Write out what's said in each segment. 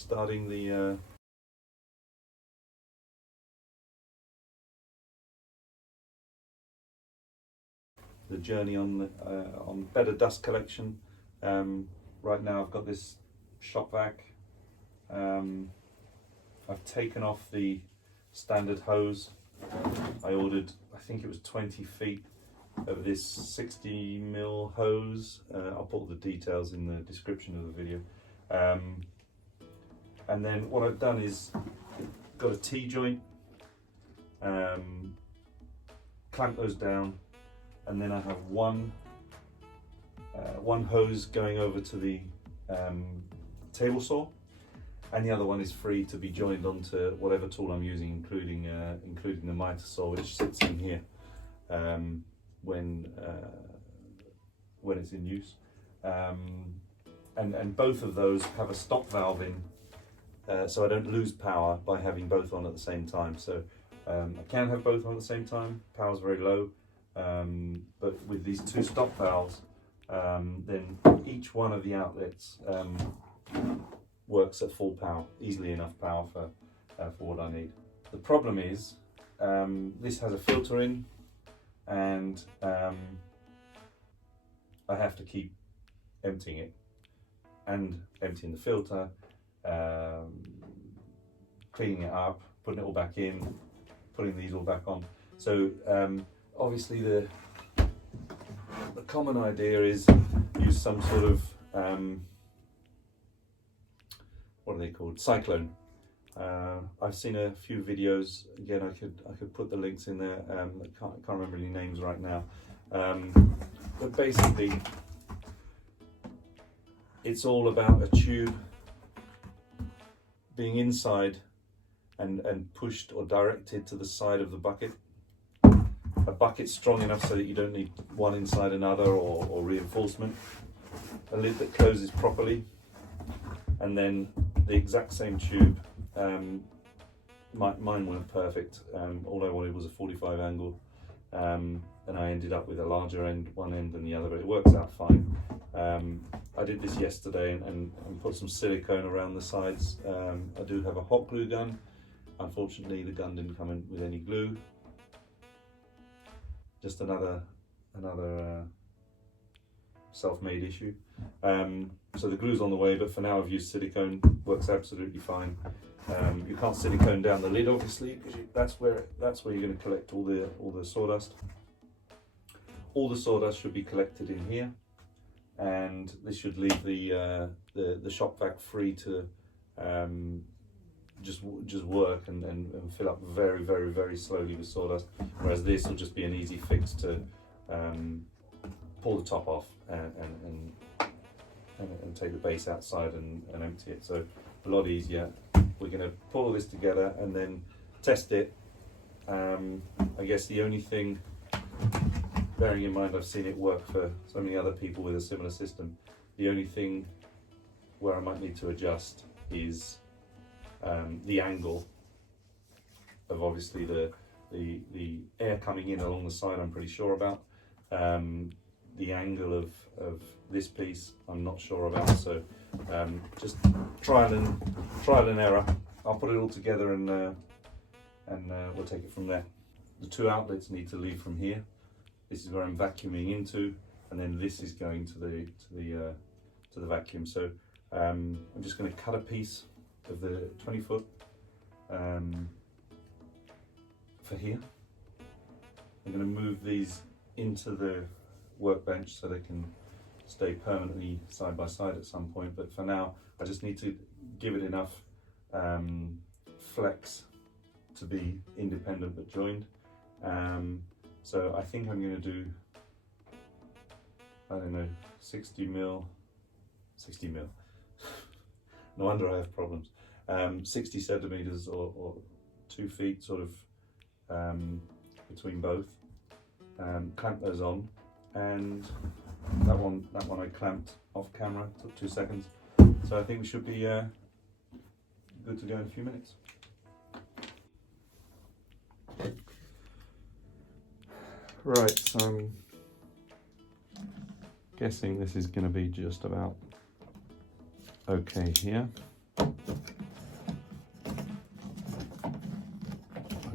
starting the journey on better dust collection. Right now I've got this shop vac. I've taken off the standard hose. I ordered, I think it was 20 feet of this 60mm hose. I'll put all the details in the description of the video. And then what I've done is got a T-joint, clamp those down, and then I have one hose going over to the table saw, and the other one is free to be joined onto whatever tool I'm using, including the miter saw, which sits in here when it's in use. And both of those have a stop valve in, so I don't lose power by having both on at the same time. So I can have both on at the same time. Power's very low, but with these two stop valves, then each one of the outlets works at full power, easily enough power for what I need. The problem is this has a filter in, and I have to keep emptying it and emptying the filter, cleaning it up, putting it all back in, putting these all back on. So obviously the common idea is use some sort of what are they called? Cyclone. I've seen a few videos. Again, I could put the links in there. I can't remember any names right now. But basically, it's all about a tube being inside and pushed or directed to the side of the bucket. A bucket strong enough so that you don't need one inside another or reinforcement. A lid that closes properly, and then the exact same tube. Mine weren't perfect. All I wanted was a 45 angle, and I ended up with a larger end, one end than the other, but it works out fine. I did this yesterday and put some silicone around the sides. I do have a hot glue gun. Unfortunately, the gun didn't come in with any glue. Just another self-made issue. So the glue's on the way, but for now I've used silicone. Works absolutely fine. You can't silicone down the lid, obviously, because that's where you're going to collect all the sawdust. All the sawdust should be collected in here, and this should leave the shop vac free to just work and fill up very, very, very slowly with sawdust. Whereas this will just be an easy fix to pull the top off and take the base outside and empty it. So a lot easier. We're going to pull all this together and then test it. I guess the only thing, bearing in mind I've seen it work for so many other people with a similar system, the only thing where I might need to adjust is the angle of obviously the air coming in along the side. I'm pretty sure about. The angle of this piece I'm not sure about, so just trial and error. I'll put it all together and we'll take it from there. The two outlets need to leave from here. This is where I'm vacuuming into, and then this is going to the vacuum. So I'm just going to cut a piece of the 20 foot for here. I'm going to move these into the workbench so they can stay permanently side by side at some point, but for now I just need to give it enough flex to be independent but joined. So I think I'm going to do, I don't know, 60 mil. No wonder I have problems. 60 centimeters or 2 feet sort of between both. Clamp those on, and that one I clamped off camera, took 2 seconds. So I think we should be good to go in a few minutes. Right, so I'm guessing this is going to be just about okay here.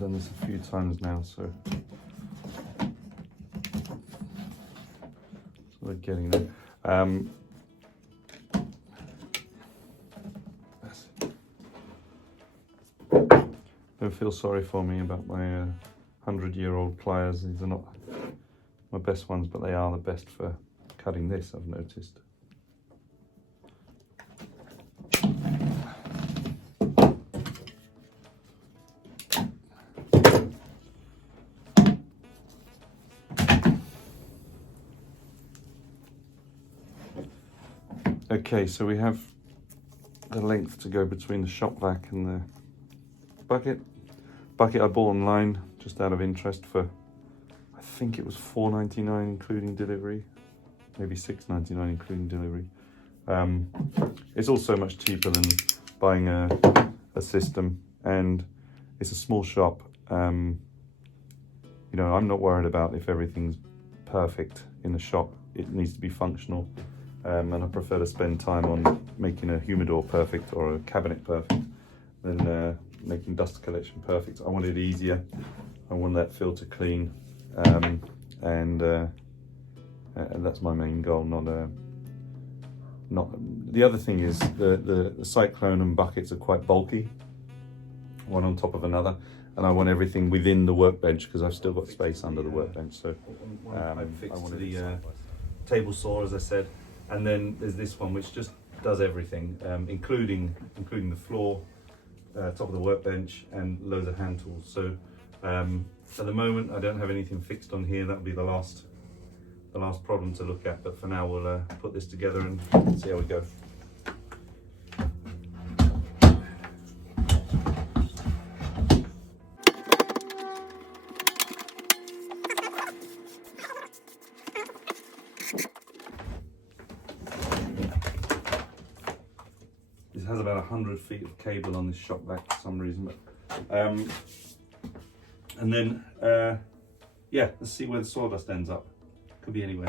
done this a few times now, so we're getting there. Don't feel sorry for me about my 100-year-old pliers. These are not my best ones, but they are the best for cutting this, I've noticed. Okay, so we have the length to go between the shop vac and the bucket. Bucket I bought online just out of interest for, I think it was $4.99 including delivery, maybe $6.99 including delivery. It's also much cheaper than buying a system, and it's a small shop. You know, I'm not worried about if everything's perfect in the shop. It needs to be functional. And I prefer to spend time on making a humidor perfect or a cabinet perfect than making dust collection perfect. I want it easier. I want that filter clean, and that's my main goal. Not the other thing is the cyclone and buckets are quite bulky, one on top of another, and I want everything within the workbench because I've still got space under the workbench. So I wanted the table saw, as I said. And then there's this one which just does everything, including the floor, top of the workbench, and loads of hand tools. So at the moment I don't have anything fixed on here. That'll be the last problem to look at. But for now we'll put this together and see how we go. It has about 100 feet of cable on this shop vac for some reason, but and then yeah, let's see where the sawdust ends up. Could be anywhere.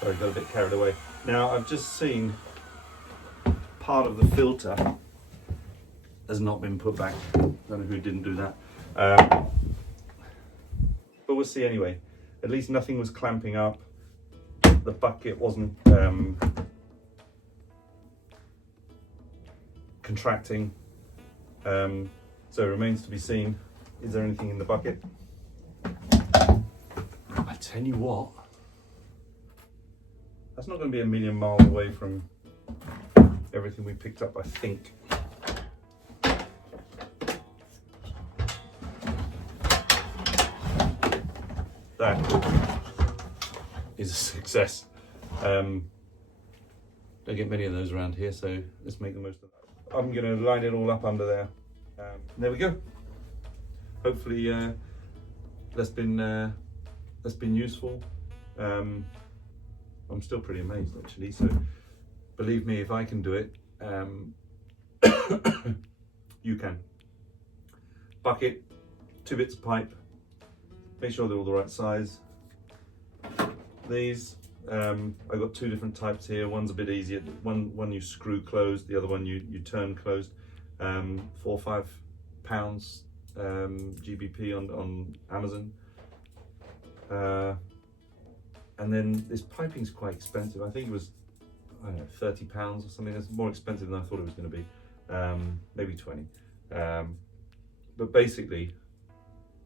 Sorry, got a bit carried away. Now I've just seen part of the filter has not been put back. I don't know who didn't do that. But we'll see anyway. At least nothing was clamping up. The bucket wasn't contracting. So it remains to be seen. Is there anything in the bucket? I tell you what, that's not going to be a million miles away from everything we picked up, I think. That is a success. Don't get many of those around here, so let's make the most of that. I'm going to line it all up under there. There we go. Hopefully that's been useful. I'm still pretty amazed actually, so believe me, if I can do it, you can. Bucket, 2 bits of pipe, make sure they're all the right size. These, I've got 2 different types here. One's a bit easier, one you screw closed, the other one you turn closed. 4 or 5 pounds GBP on Amazon. And then this piping's quite expensive. I think it was, I don't know, £30 or something. It's more expensive than I thought it was going to be, maybe 20. But basically,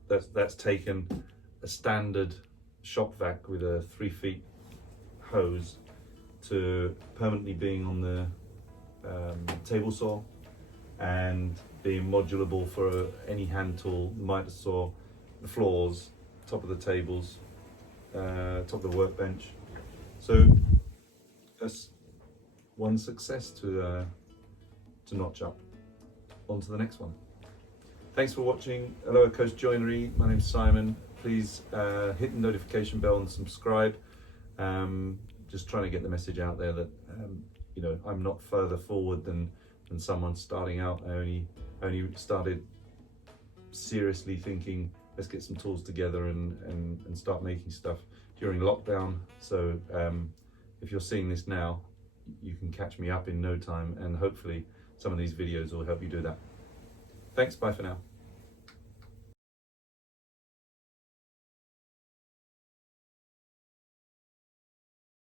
that's taken a standard shop vac with a 3 feet hose to permanently being on the table saw and being modulable for any hand tool, miter saw, the floors, top of the tables, top of the workbench. So that's one success to notch up. On to the next one. Thanks for watching Lower Coast Joinery. My name's Simon. Please hit the notification bell and subscribe. Just trying to get the message out there that you know, I'm not further forward than someone starting out. I only started seriously thinking, let's get some tools together and start making stuff during lockdown. So if you're seeing this now, you can catch me up in no time, and hopefully some of these videos will help you do that. Thanks, bye for now.